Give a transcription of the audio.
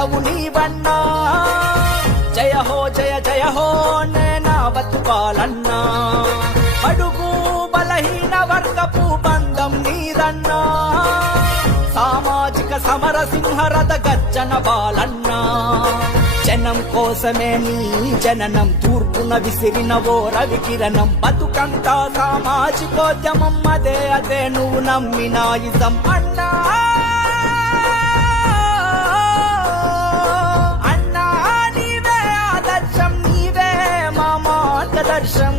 నేతవు నీవన్నా జయ హో జయ జయ హో నేనా బతుకాలన్నా అడుగు బలహీన వర్గపు బంధం నీదన్నా సామాజిక సమర సింహరథ గర్జన బాలన్నా జనం కోసమే నీ జననం తూర్పున విసిరిన ఓ రవికిరణం బతుకంతా సామాజికోద్యమం అదే అదే నువ్వు నమ్మిన ఇజం అన్నా అన్నా నీవే ఆదర్శం నీవే మా మార్గదర్శం